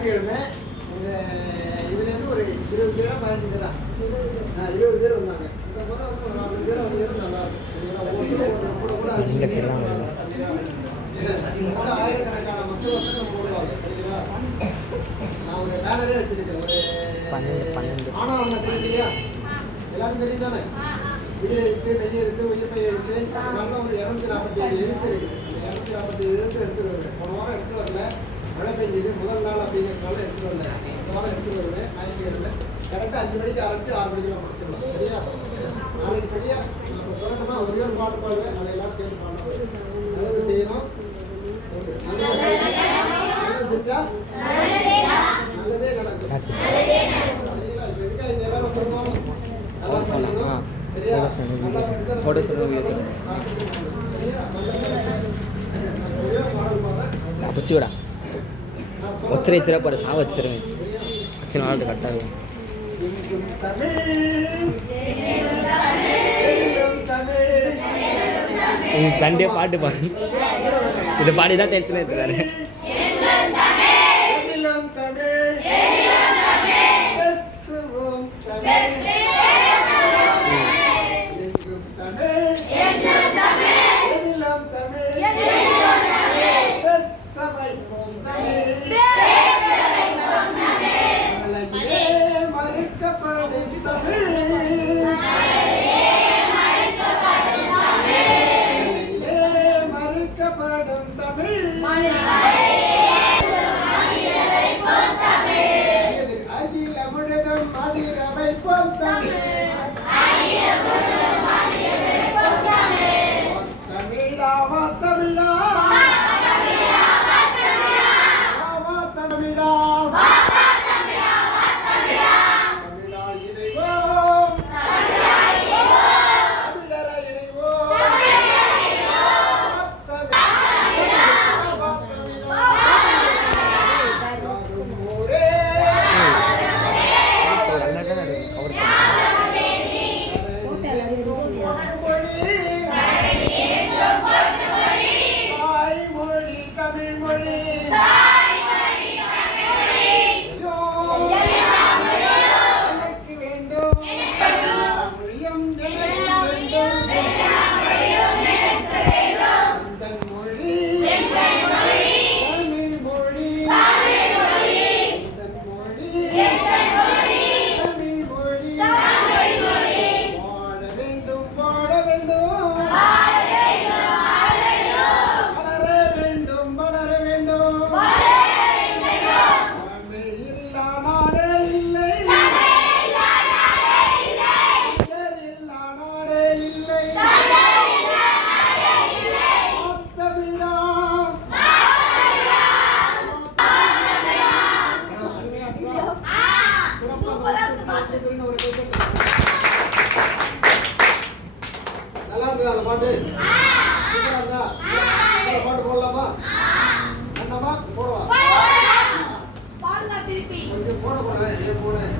ஞாயிற்றுக்கிழமை இதுலேருந்து ஒரு 20 பேரா 15 பேரா 20 பேர் வந்தாங்க. இந்த முறை வந்து ஒரு 40 பேர் வந்து நல்லா இருக்கும். ஆயிரக்கணக்கான மக்கள் வந்து நம்ம போடுவாங்க. சரிங்களா? நான் ஒரு பேனரே வச்சிருக்கேன். ஒரு ஆணவம் தெரியலையா? எல்லாரும் தெரியும் தானே? இது இருக்கு, நெய் இருக்கு, உயிர்ப்பை இருக்கு, நல்ல ஒரு 247 எழுத்து இருக்கு. 247 எழுத்து எடுத்துட்டு வருவேன். போன வாரம் எடுத்துட்டு வரல, மழை பெஞ்சது முதல் நாள் அப்படிங்கிறதுனால எடுத்துட்டு வரல. இந்த வாரம் எடுத்துட்டு வருவேன். ஞாயிற்றுக்கிழமை கரெக்டாக 5 மணிக்கு ஆரம்பிச்சு 6 மணிக்கு முடிச்சிடலாம். சரியா? நாளைக்கு படியா நம்ம தொடர்ந்துமா ஒரே ஒரு பாட்டு பாடுவேன். அதை எல்லாரும் சேர்ந்து பாடணும். நல்லது செய்யணும். நல்லதே நடக்கும். எல்லாரும் சொல்லுவோம். நல்லா பண்ணணும். ஃபோட்டோ சொல்லுங்க. வச்சுவிடா வச்சிருச்சுரா பாரு சா வச்சிருவேன் வச்சு நாள் கரெக்டாக தண்டே பாட்டு பாடு இதை பாடி தான் டென்ஷன் எடுத்துக்காரு. நல்லா இருக்கு அந்த பாட்டு. பாட்டு போடலாமா? அண்ணாமா போடுவா. கொஞ்சம் போட போடுறேன்.